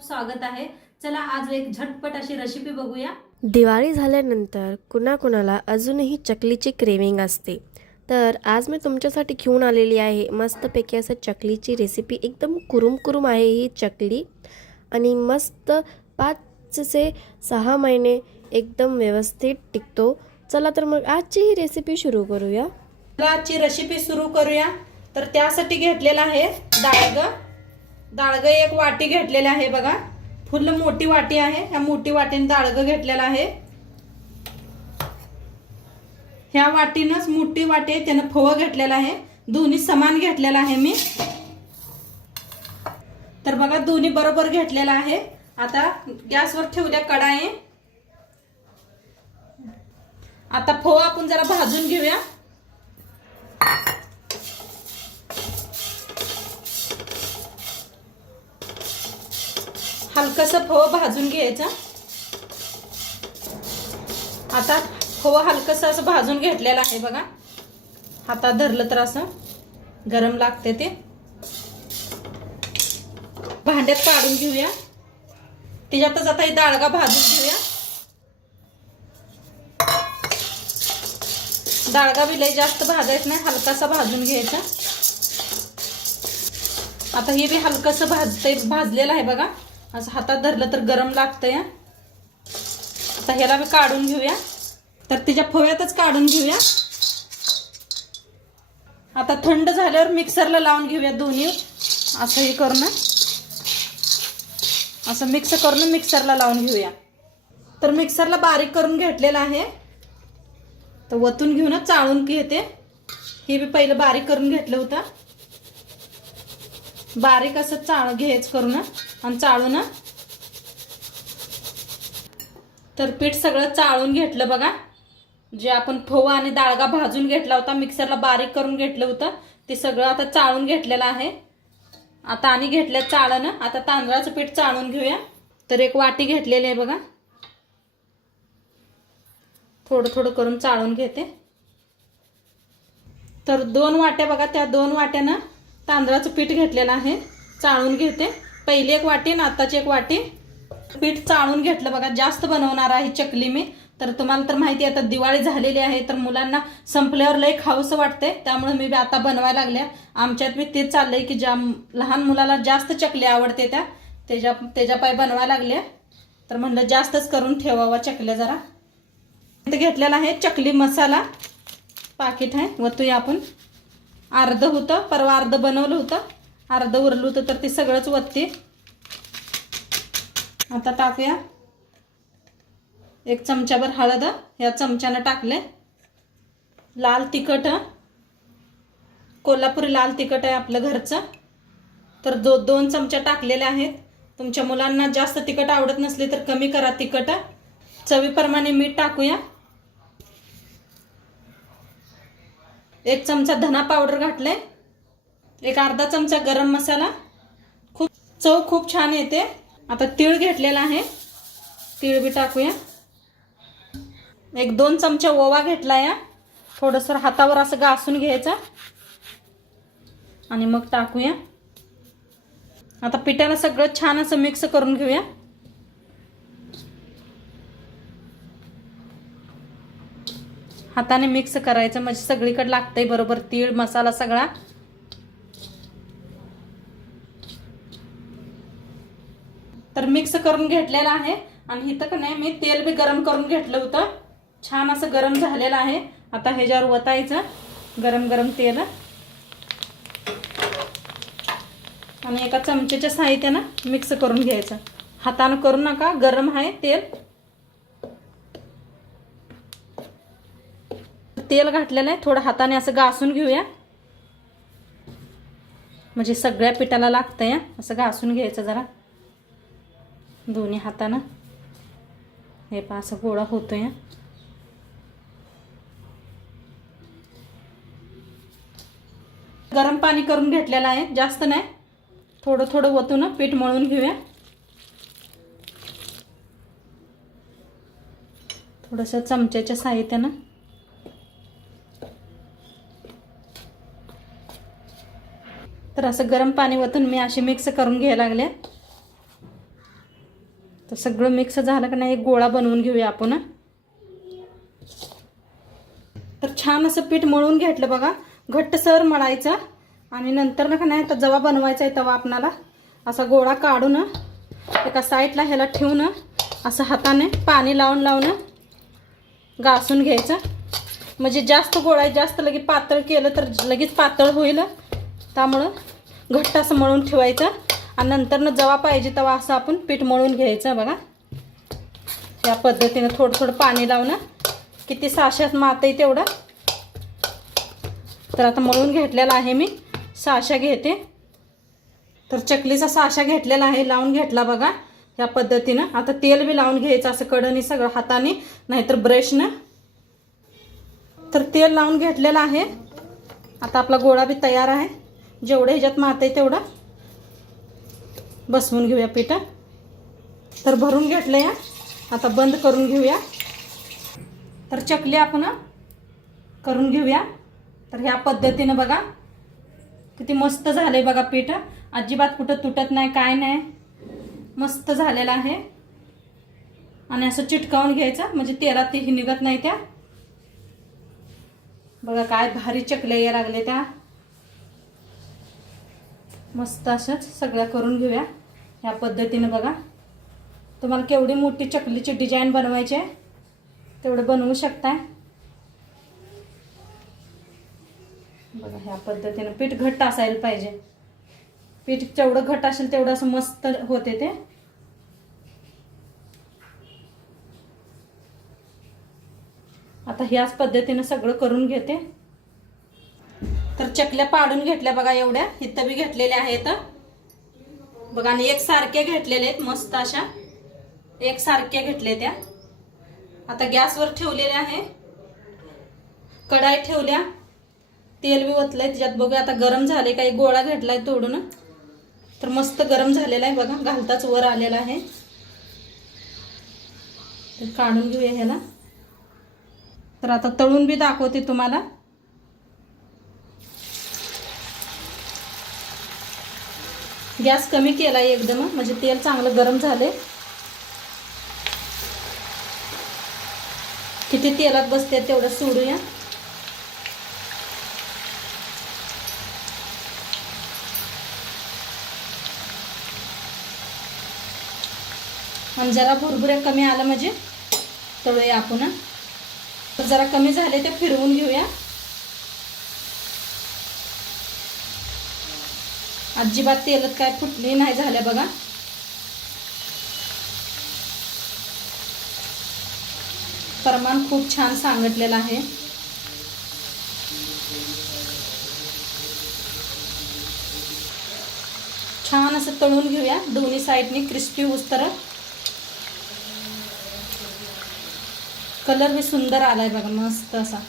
खूप स्वागत आहे. चला आज एक झटपट अशी रेसिपी बघूया. दिवाळी झाल्यानंतर कुणाकुणाला अजूनही चकलीची क्रेविंग असते. तर आज मी तुमच्यासाठी घेऊन आलेली आहे मस्तपैकी असं चकलीची रेसिपी एकदम कुरुम कुरुम आहे ही चकली. आणि मस्त पाच ते सहा महिने एकदम व्यवस्थित टिकतो. चला तर मग आजची ही रेसिपी सुरू करूया. आजची रेसिपी सुरू करूया. तर त्यासाठी घेतलेलं आहे डाळग. दाळगं एक वाटी घेतलेलं आहे बघा. फुल मोठी वाटी आहे. ह्या मोठी वाटीने दाळगं घेतलेलं आहे. ह्या वाटीनंच मोठी वाटी आहे. त्यानं फवं घेतलेला आहे. दोन्ही समान घेतलेला आहे मी. तर बघा दोन्ही बरोबर घेतलेला आहे. आता गॅसवर ठेवल्या कडाई आता फव आपण जरा भाजून घेऊया. हलकसं फवं भाजून घ्यायचं. आता फवं हलकंसं असं भाजून घेतलेलं आहे बघा. हातात धरलं तर असं गरम लागते ते. भांड्यात काढून घेऊया. त्याच्यातच आता हे डाळगा भाजून घेऊया. डाळगा बी लई जास्त भाजायचं नाही हलकासा भाजून घ्यायचा. आता हे बी हलकंसं भाजते भाजलेलं आहे बघा. असं हातात धरलं तर गरम लागतं या आता ह्याला काढून घेऊया. तर तिच्या फव्यातच काढून घेऊया. आता थंड झाल्यावर मिक्सरला लावून घेऊया दोन्ही. असं हे करून असं मिक्स करून मिक्सरला लावून घेऊया. तर मिक्सरला बारीक करून घेतलेलं आहे. तर वतून घेऊन चाळून घेते. हे बी पहिलं बारीक करून घेतलं होतं. बारीक असं चाळ घ्यायच करून आणि चाळून तर पीठ सगळं चाळून घेतलं बघा. जे आपण फवा आणि डाळगा भाजून घेतला होता मिक्सरला बारीक करून घेतलं होतं ते सगळं आता चाळून घेतलेलं आहे. आता आणि घेतल्या चाळणं. आता तांदळाचं पीठ चाळून घेऊया. तर एक वाटी घेतलेली आहे बघा. थोडं थोडं करून चाळून घेते. तर दोन वाट्या बघा त्या दोन वाट्यानं तांदळाचं पीठ घेतलेलं आहे. चाळून घेते. पहिली एक वाटी आणि आताची एक वाटी. पीठ चाळून घेतलं बघा जास्त बनवणार आहे चकली मी. तर तुम्हाला तर माहिती आहे आता दिवाळी झालेली आहे तर मुलांना संपल्यावर लय खाऊसं वाटते. त्यामुळे मी बी आता बनवायला लागल्या. आमच्यात बी तेच चाललंय की ज्या लहान मुलाला जास्त चकली आवडते त्या त्याच्या त्याच्या पाय बनवायला लागल्या. तर म्हणलं जास्तच करून ठेवावा चकल्या जरा. इथं घेतलेला आहे चकली मसाला. पाकिट आहे वतूया आपण. अर्ध होतं परवा अर्ध बनवलं होतं. अर्ध उरलं होतं तर ते सगळंच वत्ते. आता टाकूया. एक चमच्याभर हळद या चमच्यानं टाकले लाल तिखट कोल्हापुरी लाल तिखट आहे आपलं घरचं. तर दो दोन चमच्या टाकलेल्या आहेत. तुमच्या मुलांना जास्त तिखट आवडत नसले तर कमी करा तिखट. चवीप्रमाणे मीठ टाकूया. एक चमचा धना पावडर घातले एक अर्धा चमचा गरम मसाला. खूप चव खूप छान येते. आता तीळ घेतलेला आहे. तीळ बी टाकूया. एक दोन चमचा ओवा घेतला या. थोडंसं हातावर असं घासून घ्यायचा. आणि मग टाकूया. आता पिठाला सगळं छान असं मिक्स करून घेऊया. हाताने मिक्स करायचं. म्हणजे सगळीकडे लागतंय बरोबर तीळ मसाला सगळा. तर मिक्स करून घेतलेलं आहे. आणि इथं का नाही मी तेल बी गरम करून घेतलं होतं. छान असं गरम झालेलं आहे. आता ह्याच्यावर वतायचं. गरम गरम तेल. आणि एका चमच्याच्या साहित्यानं मिक्स करून घ्यायचं. हातानं करू नका गरम आहे तेल. तेल घातलेलं आहे. थोडं हाताने असं घासून घेऊया. म्हणजे सगळ्या पिठाला लागतं या असं घासून घ्यायचं जरा. दोन्ही हातानं. हे पहा असं गोळा होतो या गरम पाणी करून घेतलेलं आहे. जास्त नाही. थोडं थोडं वतून पीठ मळून घेऊया. थोडंसं चमच्याच्या साहित्यानं. तर असं गरम पाणी वतून मी अशी मिक्स करून घ्यायला लागले. तर सगळं मिक्स झालं का नाही एक गोळा बनवून घेऊया आपण. तर छान असं पीठ मळून घेतलं बघा. घट्टसर मळायचं. आणि नंतर ना का नाही तर जवा बनवायचा आहे तवा आपणाला. असा गोळा काढून एका साईडला ह्याला ठेवून असं हाताने पाणी लावून लावून घासून घ्यायचं. म्हणजे जास्त गोळा जास्त लगेच पातळ केलं तर लगेच पातळ होईल. त्यामुळं घट्ट असं मळून ठेवायचं. आणि नंतरनं जवा पाहिजे तवा असं आपण पीठ मळून घ्यायचं बघा. या पद्धतीनं थोडं थोडं पाणी लावणं किती साशात मातही आहे तेवढं. तर आता मळून घेतलेला आहे मी साशा घेते. तर चकलीचा साशा घेतलेला आहे लावून घेतला बघा. या पद्धतीनं आता तेल बी लावून घ्यायचं असं कडणी सगळं हाताने नाहीतर ब्रशनं. तर तेल लावून घेतलेलं आहे. आता आपला गोळा बी तयार आहे. जेवढं ह्याच्यात मात आहे तेवढं. बसवून घेऊया पिठं. तर भरून घेतलं या आता बंद करून घेऊया. तर चकली आपण करून घेऊया. तर ह्या पद्धतीनं बघा. किती मस्त झाले बघा पीठ. अजिबात कुठं तुटत नाही काय नाही. मस्त झालेलं आहे. आणि असं चिटकावून घ्यायचं म्हणजे तेलात तेही निघत नाही त्या. बघा काय भारी चकल्या या लागले त्या. मस्त अशाच सगळ्या करून घेऊया. ह्या पद्धतीनं बघा. तुम्हाला केवढी मोठी चकलीची डिझाईन बनवायची आहे. तेवढं बनवू शकताय. बघा ह्या पद्धतीनं पीठ घट्ट असायला पाहिजे. पीठ जेवढं घट असेल तेवढं असं मस्त होते ते. आता ह्याच पद्धतीनं सगळं करून घेते. तर चकल्या पाडून घेतल्या बघा एवढ्या. इथं बी घेतलेल्या आहेत. बघा आणि एक सारख्या घेतलेले आहेत मस्त अशा. एक सारख्या घेतल्या त्या. आता गॅसवर ठेवलेल्या आहे. कढाई ठेवल्या. तेल बी ओतलंय त्याच्यात बघू आता गरम झाले काही गोळा घेतलाय तोडून. तर मस्त गरम झालेला आहे बघा घालताच वर आलेला आहे. तर काढून घेऊया ह्याला. तर आता तळून बी दाखवते तुम्हाला. गॅस कमी केला एकदम म्हणजे तेल चांगलं गरम झाले किती तेलात बसते तेवढं सोडूया. आणि जरा भुरभुऱ्या कमी आलं म्हणजे तळूया आपण जरा कमी झाले ते फिरवून घेऊया. अजिबात तेलत काय फुटली नाही झाल्या बघा. प्रमाण खूप छान सांगितलेलं आहे. छान असं तळून घेऊया. दोन्ही साईडनी क्रिस्पी उस्तर कलर बी सुंदर आलाय बघा मस्त असा.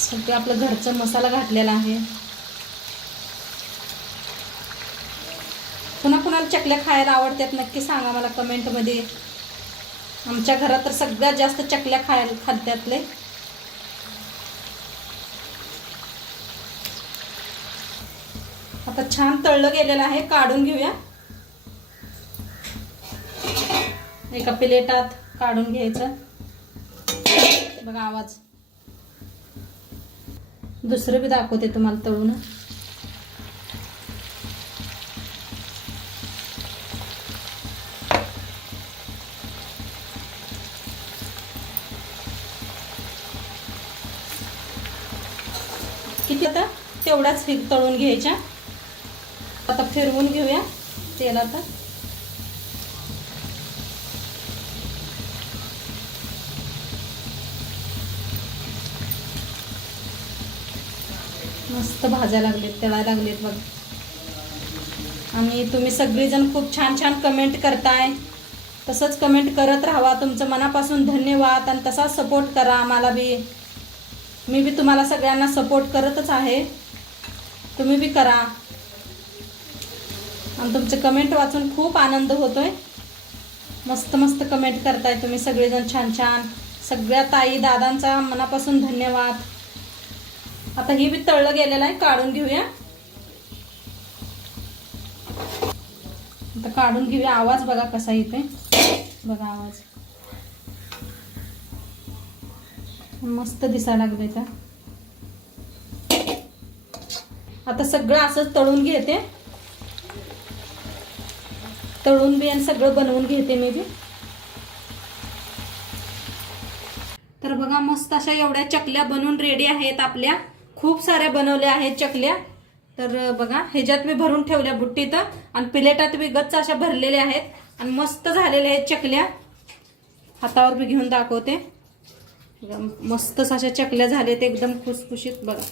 सगळं आपलं घरचं मसाला घातलेला आहे. कुणाला चकल्या खायला आवडतात नक्की सांगा मला कमेंटमध्ये. आमच्या घरात तर सगळ्यात जास्त चकल्या खायला खात्यातले आता छान तळलं गेलेलं आहे काढून घेऊया. एका प्लेटात काढून घ्यायचं. बघा आवाज. दुसरं बी दाखवते तुम्हाला तळून. किती आता? तेवढाच फिर तळून घ्यायच्या. आता फिरवून घेऊया तेलात मस्त भाज्या लागलेत तळा लागलेत बघ. आणि तुम्ही सगळीजण खूप छान छान कमेंट करताय. तसंच कमेंट करत राहावा तुमचं मनापासून धन्यवाद. आणि तसाच सपोर्ट करा आम्हाला बी. मी बी तुम्हाला सगळ्यांना सपोर्ट करतच आहे. तुम्ही बी करा. आणि तुमचे कमेंट वाचून खूप आनंद होतोय. मस्त मस्त कमेंट करताय तुम्ही सगळेजण छान छान. सगळ्या ताई दादांचा मनापासून धन्यवाद. आता ही बी तळलं गेलेलं आहे काढून घेऊया. आता काढून घेऊया. आवाज बघा कसा इथे बघा आवाज. मस्त दिसायला लागले का आता सगळं असंच तळून घेते. तळून बी आणि सगळं बनवून घेते मी बी. तर बघा मस्त अशा एवढ्या चकल्या बनवून रेडी आहेत आपल्या. खूप साऱ्या बनवल्या आहेत चकल्या. तर बघा ह्याच्यात मी भरून ठेवल्या बुट्टीत आणि प्लेटात बी गच्च अशा भरलेल्या आहेत. आणि मस्त झालेल्या आहेत चकल्या. हातावर बी घेऊन दाखवते. मस्तच अशा चकल्या झाल्यात एकदम खुसखुशीत बघा.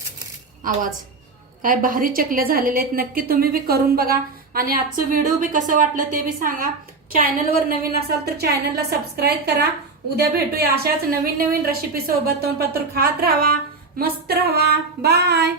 आवाज. काय भारी चकल्या झालेल्या आहेत. नक्की तुम्ही बी करून बघा. आणि आजचं व्हिडिओ बी कसं वाटलं ते बी सांगा. चॅनलवर नवीन असाल तर चॅनलला सबस्क्राईब करा. उद्या भेटूया अशाच नवीन नवीन रेसिपी सोबत. तोंडपत्र खात राहा. मस्त राहा. बाय